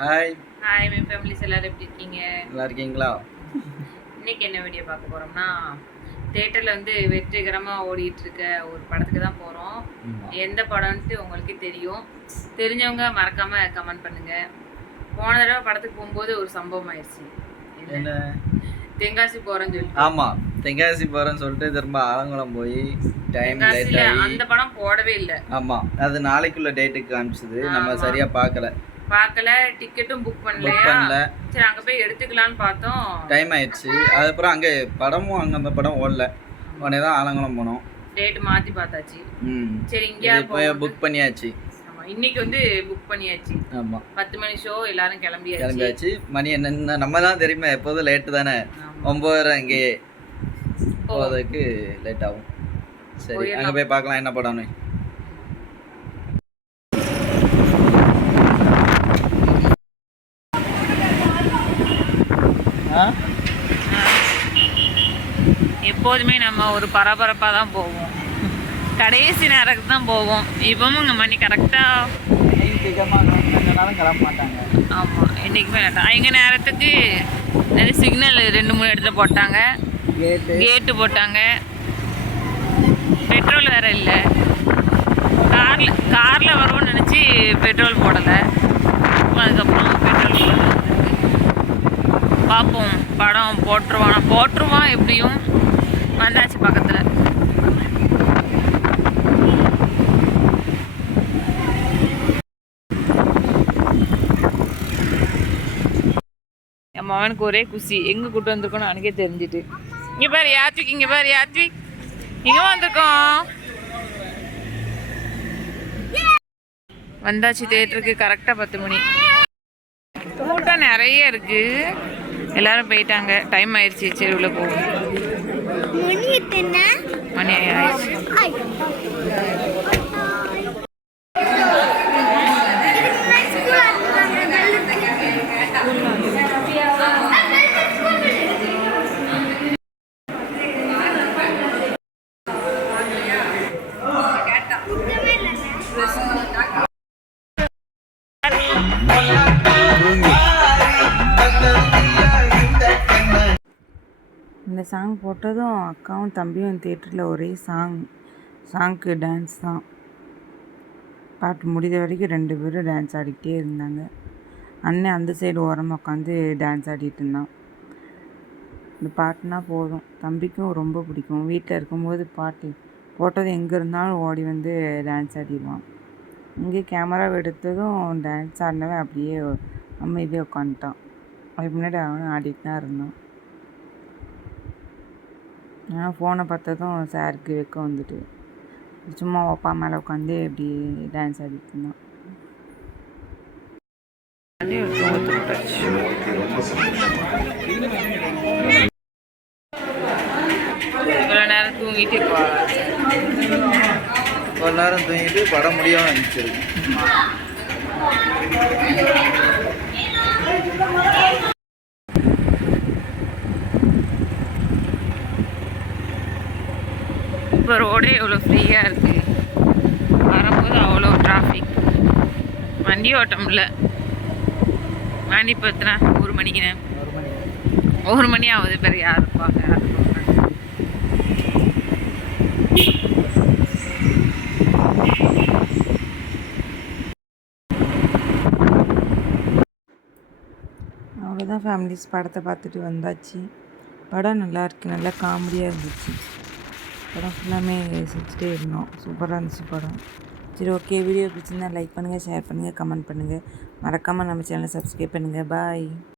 Hi hi my families எல்லாரும் எப்படி இருக்கீங்க? நல்லா இருக்கீங்களா இன்னைக்கு என்ன வீடியோ பார்க்க போறோம்னா தேட்டரில் வந்து வெற்றிகரமாக ஓடிட்டு இருக்க ஒரு படத்துக்கு தான் போகிறோம் எந்த படம்ன்ட்டு உங்களுக்கே தெரியும். தெரிஞ்சவங்க மறக்காம கமெண்ட் பண்ணுங்க. போன தடவை படத்துக்கு போகும்போது ஒரு சம்பவம் ஆயிடுச்சு. என்ன? தென்காசி போகிறேன்னு சொல்லிட்டு. ஆமா. தென்காசி போறேன்னு சொல்லிட்டு திரும்ப ஆலங்குளம் போய் டைம் லேட் அந்த படம் போடவே இல்லை. ஆமா. அது நாளைக்குள்ள டேட்டுக்கு காமிச்சது. நம்ம. சரியா பார்க்கல. பார்க்கல டிக்கெட்டும் புக் பண்ணல. சரி அங்கே போய் எடுத்துக்கலான்னு பார்த்தோம். டைம் ஆயிடுச்சு. அதுக்கப்புறம் அங்க படமும் அங்க அந்த படம் ஓடல. உடனே தான் ஆலங்குளம் போனோம். டேட் மாற்றி பார்த்தாச்சு. சரி இங்கேயா இப்போ புக் பண்ணியாச்சு. இன்னைக்கு வந்து புக் பண்ணியாச்சு. ஆமா. பத்து மணி ஷோ எல்லாரும் கிளம்பியாச்சு. கிளம்பியாச்சு. மணி என்ன நம்ம தான் தெரியுமா எப்போதும் லேட்டு தானே? அங்கேயே ஓ, போகிறதுக்கு லேட் ஆகும். சரி. அங்கே போய் பார்க்கலாம் என்ன படம்னு. எப்போதுமே நம்ம ஒரு பரபரப்பாக தான் போவோம். கடைசி நேரத்துக்கு தான் போவோம். இப்பவும் இங்கே மணி கரெக்டாக மாட்டாங்க. ஆமாம் என்றைக்குமே லேட்டா எங்கள் நேரத்துக்கு நிறைய சிக்னல் ரெண்டு மூணு இடத்துல போட்டாங்க. கேட்டு கேட்டு போட்டாங்க. பெட்ரோல் வேற இல்லை. காரில் காரில் வருவோம்னு நினச்சி பெட்ரோல் போடலை அதுக்கப்புறம் பெட்ரோல் போடல பார்ப்போம் படம் போட்டுருவான்? போட்டுருவான் எப்படியும். வந்தாச்சு பக்கத்தில். என் மகனுக்கு ஒரே குசி. எங்கே கூட்டு வந்திருக்கோன்னு எனக்கே தெரிஞ்சுட்டு. இங்கே பாரு யாத்விக் இங்கே பாரு யாத்விக். இங்கே வந்திருக்கோம் வந்தாச்சு தேட்டருக்கு கரெக்டாக பத்து மணி. கூட்டம் நிறைய இருக்குது எல்லாரும் போயிட்டாங்க. டைம் ஆயிடுச்சு சரி உள்ள போவோம். மணி ஆயிடுச்சு இந்த சாங் போட்டதும் அக்காவும் தம்பியும் தேட்டரில் ஒரே சாங் சாங்க்கு டான்ஸ் தான். பாட்டு முடிந்த வரைக்கும் ரெண்டு பேரும் டான்ஸ் ஆடிக்கிட்டே இருந்தாங்க. அண்ணன் அந்த சைடு ஓரமாக உட்காந்து டான்ஸ் ஆடிட்டு இருந்தான். இந்த பாட்டுனா போதும். தம்பிக்கும் ரொம்ப பிடிக்கும். வீட்டில் இருக்கும்போது பாட்டு போட்டது எங்கே இருந்தாலும் ஓடி வந்து டான்ஸ் ஆடிடுவான். இங்கே கேமரா எடுத்ததும் டான்ஸ் ஆடினவன் அப்படியே அமைதியாக உட்காந்துட்டான் அதுக்கு முன்னாடி அவனும் ஆடிட்டு தான் இருந்தான். நான் ஃபோனை பார்த்ததும் சாருக்கு வெக்க வந்துட்டு. சும்மா அப்பா மேலே உட்காந்து இப்படி டான்ஸ் ஆடிட்டு இருந்தான். இவ்வளோ நேரம் தூங்கிட்டு இப்போ நேரம் தூங்கிட்டு படம் முடியாமல் இருந்துச்சு இப்போ ரோடே எவ்வளோ ஃப்ரீயாக இருக்குது வரும்போது அவ்வளோ டிராஃபிக் வண்டி ஓட்டம் இல்லை வண்டி இப்போ ஒரு மணிக்குண்ணே? ஒரு மணி ஒரு மணி ஆகுது பேர் யார் இருப்பாங்க அவ்வளோதான் ஃபேமிலிஸ் படத்தை பார்த்துட்டு வந்தாச்சு. படம் நல்லா இருக்கு நல்லா காமெடியாக இருந்துச்சு. படம் ஃபுல்லாமே சிரிச்சிட்டே இருந்தோம். சூப்பராக இருந்துச்சு படம். சரி ஓகே வீடியோ பிடிச்சிருந்தா லைக் பண்ணுங்கள் ஷேர் பண்ணுங்கள் கமெண்ட் பண்ணுங்கள் மறக்காமல் நம்ம சேனலை சப்ஸ்கிரைப் பண்ணுங்கள் பாய்